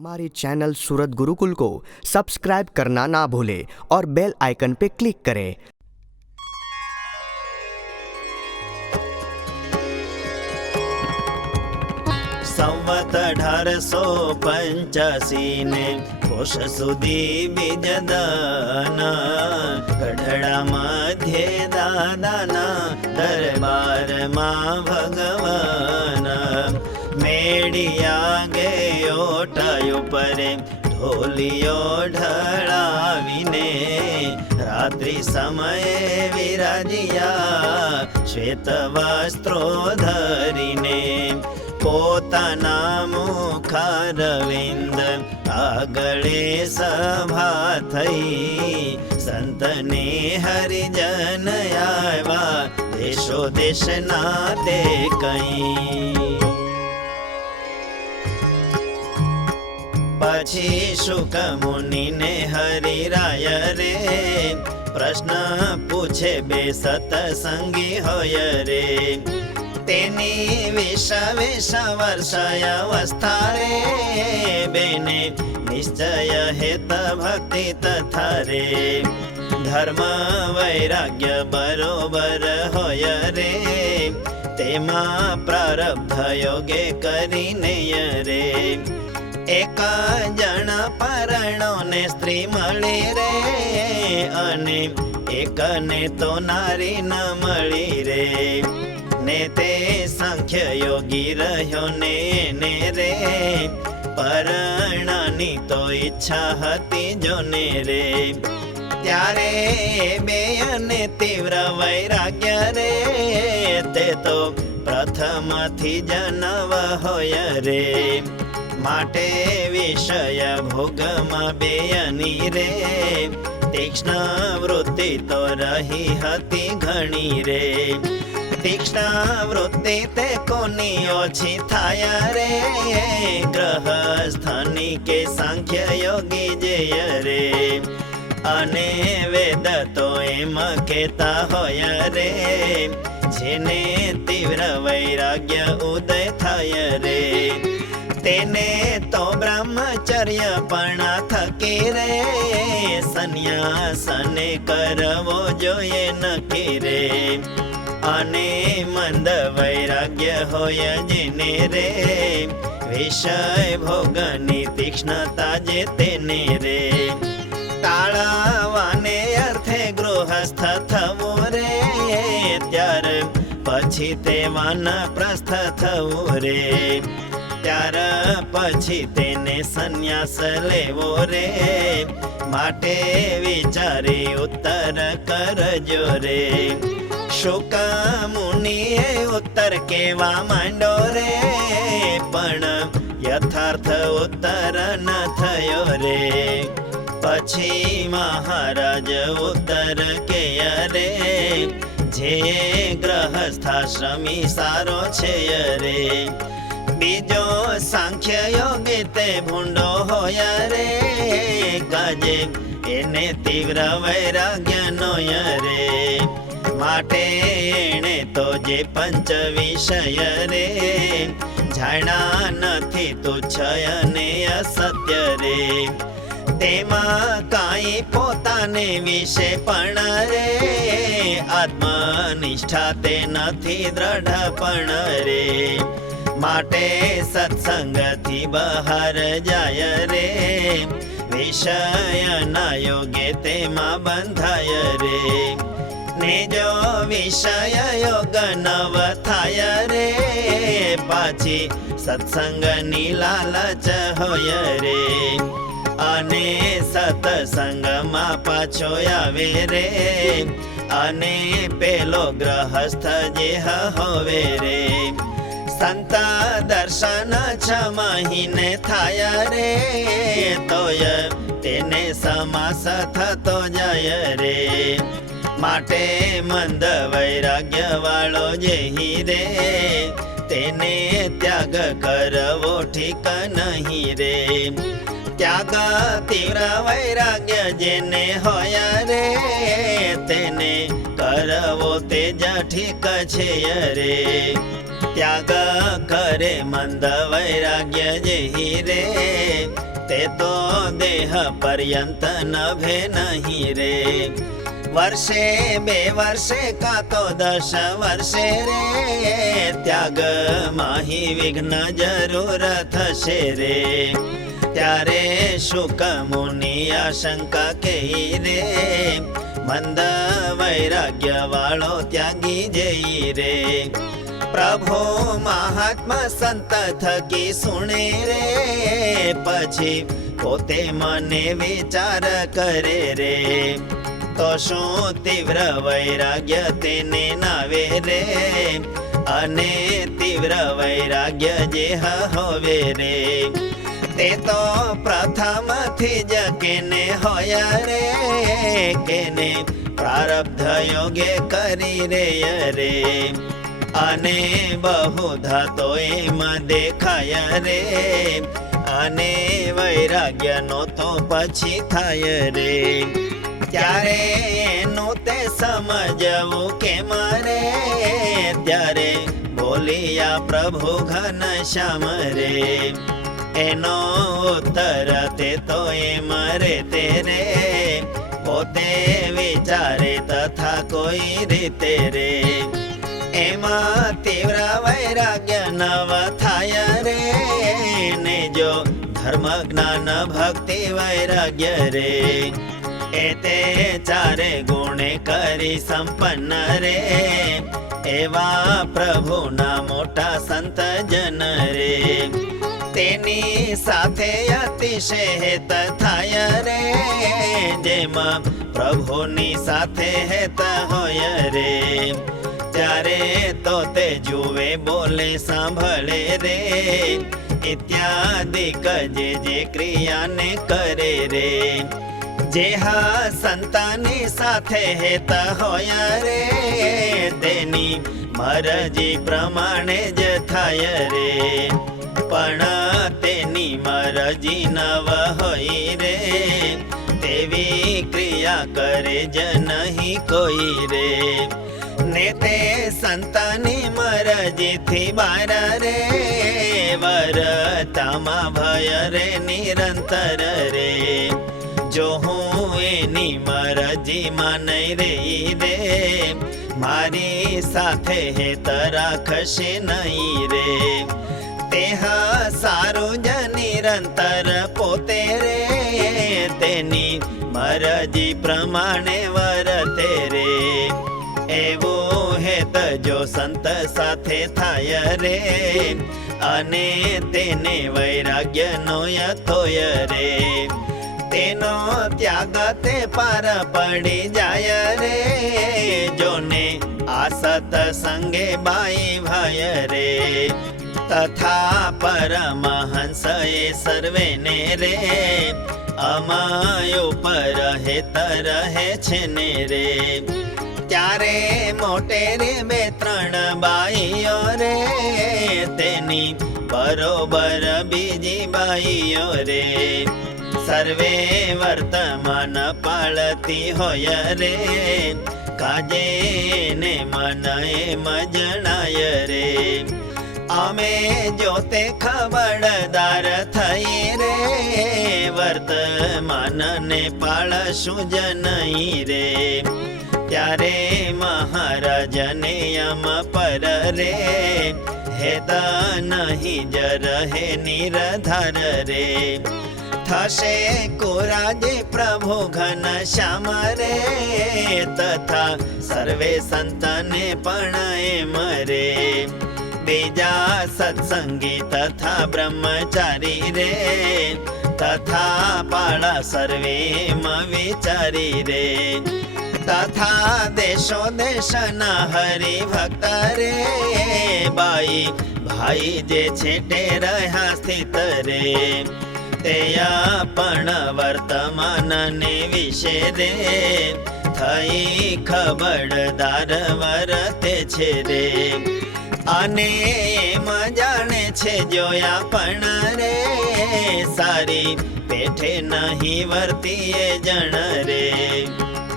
हमारे चैनल सूरत गुरुकुल को सब्सक्राइब करना ना भूलें और बेल आइकन पे क्लिक करें। संवत 1885 ने कोश सुधी बीजदाना गढ़ड़ा मध्य दादाना दरबार मां भगवान मेड़िया गयो टायो परे ढोलियो ढळावीने रात्रि समये विराजिया श्वेत वस्त्रो धरीने પોતાના મુખારવિંદ આગળે સભા થઈ સંતને હરિજન આવ્યા દેશો દેશના તે કઈ પછી શુક મુનિને હરિરાય રે પ્રશ્ન પૂછે બે સતસંગી હોય રે તેની વિષ વર્ષય અવસ્થા રે બેને નિશ્ચય હેત ભક્તિ તથા રે ધર્મ વૈરાગ્ય બરોબર હોય રે તેમાં પ્રારબ્ધ યોગે કરીને રે એક જણ પરણોને સ્ત્રી મળી રે અને એકને તો નારી ન મળી રે ને તે સંખ્ય યોગી રહ્યો ને રે પરણાની તો ઈચ્છા હતી જોને રે ત્યારે બેયને તીવ્ર વૈરાગ્ય રે તે તો પ્રથમથી જનવ હોય રે માટે વિષય ભોગમાં બેયની રે તીક્ષ્ણ વૃત્તિ તો રહી હતી ઘણી રે તીક્ષ્ણ વૃત્તિ તે કોની ઓછી થાય રે ગ્રહસ્થની કે સાંખ્ય યોગી જય રે અને વેદ તો એમ કહેતા હોય રે જેને તીવ્ર વૈરાગ્ય ઉદય થાય રે તેને તો બ્રહ્મચર્ય પણ થકી રે સંન્યાસને કરવો જોઈએ નક્કી રે અને મંદ વૈરાગ્ય હોય જેને રે વિષય ભોગની તીક્ષ્ણતા જે તેને રે ટાળવાને અર્થે ગૃહસ્થ થવું રે ત્યાર પછી તે વાનપ્રસ્થ થવું રે ત્યાર પછી તેને સંન્યાસ લેવો રે માટે વિચારી ઉત્તર કરજો રે શુક મુનિએ ઉત્તર કેવા માંડો રે પણ યથાર્થ ઉત્તર ન થયો રે પછી મહારાજ ઉત્તર કે રે જે ગ્રહસ્થાશ્રમી સારો છે રે બીજો સાંખ્ય યોગી તે ભૂંડો હોય રે કાજે એને તીવ્ર વૈરાગ્ય નો રે માટે એણે તો જે પંચ વિષય રે જાણા નથી તુચ્છ અને અસત્ય રે તેમાં કાંઈ પોતાને વિશે પણ રે આત્મનિષ્ઠા તે નથી દ્રઢપણ રે માટે સત્સંગથી બહાર જાય રે વિષયના યોગે તેમાં બંધાય રે ને જો વિષય યોગ નવ થાય રે પાછી સત્સંગની લાલચ હોય રે અને સત્સંગમાં પાછો આવે રે અને પેલો ગ્રહસ્થ જે હોવે રે સંત દર્શન 6 મહિને થાય રે તોય તેને સમાસ થતો જાય રે માટે મંદ વૈરાગ્ય વાળો જે રે તેને ત્યાગ કરવો ઠીક નહીં રે ત્યાગ તીવ્ર વૈરાગ્ય જેને હોય રે તેને કરવો તે જ ઠીક છે રે ત્યાગ કરે મંદ વૈરાગ્ય જે રે તે તો દેહ પર્યંત નભે નહીં રે. વર્ષે 2 વર્ષે કાં તો 10 વર્ષે રે, ત્યાગમાં વિઘ્ન જરૂર થશે રે. ત્યારે શુક મુનિ આશંકા કહી રે, મંદ વૈરાગ્ય વાળો ત્યાગી જઈ રે. પ્રભુ મહાત્મા સંત થકી સુણે રે, પછી પોતે મને વિચાર કરે રે. તો શું તીવ્ર વૈરાગ્ય તેને નાવે રે, અને તીવ્ર વૈરાગ્ય જે હોવે રે. તે તો પ્રથમથી જ કેને હોય રે, કેને પ્રારબ્ધ યોગે કરી રે રે. અને બહુધા તો એમાં દેખાય રે, અને વૈરાગ્યનો તો પછી થાય રે. ત્યારે એનું તે સમજવું કે મારે, ત્યારે બોલિયા પ્રભુ ઘનશ્યામ રે. એનો ઉત્તર તે તો એમ રે તે રે, પોતે વિચારે તથા કોઈ રીતે રે. એમાં તીવ્ર વૈરાગ્ય નવ થાય રે, ને જો ધર્મ જ્ઞાન ભક્તિ વૈરાગ્ય રે. એ તે ચારે ગુણે કરી સંપન્ન રે, એવા પ્રભુના મોટા સંત જન રે. તેની સાથે અતિશય હેત થાય રે, જેમાં પ્રભુની સાથે હેત હોય રે. ત્યારે તો તે જુએ બોલે સાંભળે રે, ઇત્યાદિ જે ક્રિયાને કરે રે. જેહા સંતાની સાથે હેત હોય રે, તેની મરજી પ્રમાણે જ થાય રે. પણ તેની મરજી નવ હોય રે, તેવી ક્રિયા કરે જ નહીં કોઈ રે. ને તે સંતાની મરજીથી બાર રે, વરતામાં ભય રે નિરંતર રે. જો હું એની મરજીમાં નહીં રહી રે, મારી સાથે હેત રાખશે નહીં રે. તેહ સારું જ નિરંતર પોતે રે, તેની મરજી પ્રમાણે વર્તે રે. એવું હેત જો સંત સાથે થાય રે, અને તેને વૈરાગ્યનો યથોય રે. તેનો ત્યાગ તે પાર પડી જાય રે, જોને આ સત્સંગે બાઈ ભય રે. તથા પરમહંસ એ સર્વેને રે, અમાય ઉપર હેત રહે છે ને રે. ત્યારે મોટે રે 2-3 બાઈઓ રે, તેની બરોબર બીજી બાઈઓ રે. સર્વે વર્તમાન પાળતી હોય રે, કાજે ને મન એમ જણાય રે. અમે જોતે ખબરદાર થઈ રે, વર્તમાનને પાળશું જ નહીં રે. ત્યારે મહારાજને યમ પર રે, હેત નહીં જ રહે નિરધાર રે. થશે કોરાજે પ્રભુ ઘનશ્યામ રે, તથા સર્વે સંતને પણ એમ રે. બીજા સત્સંગી તથા બ્રહ્મચારી રે, તથા પાળા સર્વે વિચારી રે. તથા દેશો દેશના હરિભક્ત રે, બાઈ ભાઈ જે છેટે રહ્યા સ્થિત રે. તે પણ વર્તમાનને વિશે રે, થઈ ખબરદાર વર્તે છે રે. અને એમ જાણે છે જોયા પણ રે, સારી પેઠે નહીં વર્તીએ જણ રે.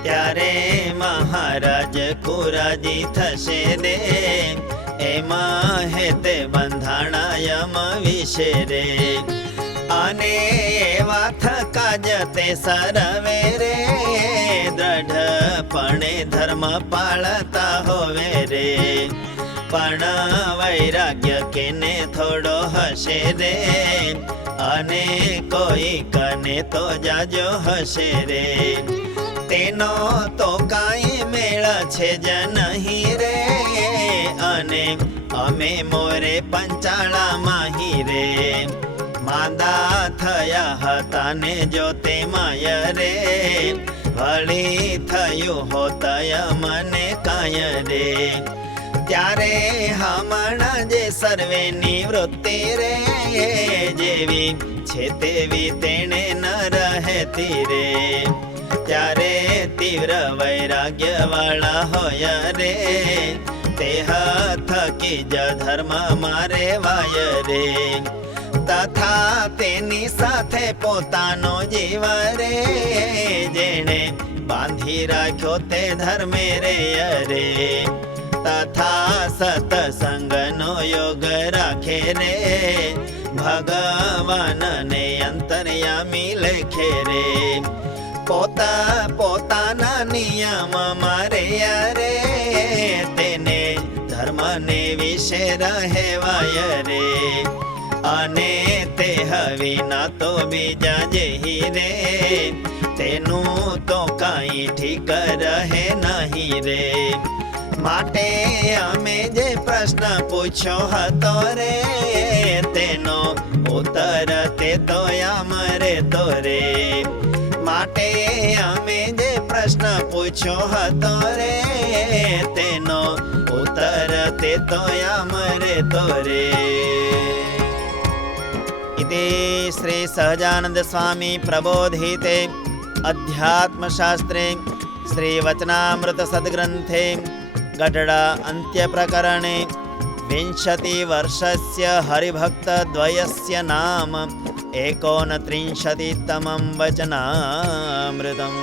ત્યારે મહારાજ કુરાજી થશે રે, એમાં હેતે બંધાણાયમ વિશે રે. અને એવા રાજતે સર્વે રે, દ્રઢપણે ધર્મ પાળતા હોવે રે. પણ વૈરાગ્ય કેને થોડો હશે રે, અને કોઈ કને તો જાજો હશે રે. તેનો તો કાંઈ મેળ છે જ નહીં રે, અને અમે મોરે પંચાળા માહી રે. માંદા થયા હતા ને જો તે માય રે, વળી થયું હોતય મને કાય રે. ત્યારે હમણાં જે સર્વે નિવૃત્તિ રે, જેવી છે તેવી તેણે ન રહેતી રે. ત્યારે તીવ્ર વૈરાગ્ય વાળા હોય રે, તે થકી જ ધર્મ મારે વાય રે. તથા તેની સાથે પોતાનો જીવ રે, જેણે બાંધી રાખ્યો તે ધર્મે રે રે. તથા સત્સંગનો યોગ રાખે રે, ભગવાનને અંતર્યામી લેખે રે. પોતાના નિયમ મારે રે, તેને ધર્મને વિશે રહેવાય રે. અને તે વિના તો બીજા જેહી રે, તેનું તો કાંઈ ઠીક રહે નહીં રે. માટે અમે જે પ્રશ્ન પૂછ્યો હતો રે, તેનો ઉત્તર તે તો અમરે તો રે. માટે અમે જે પ્રશ્ન પૂછ્યો હતો રે, તેનો ઉત્તર તે તો અમરે તો રે. इति श्री सहजानंद स्वामी प्रबोधिते अध्यात्मशास्त्रे श्री वचनामृत सद्ग्रन्थे गढडा अन्त्यप्रकरणे 20 वर्षस्य हरिभक्तद्वयस्य नाम 39तमं वचनामृतम्.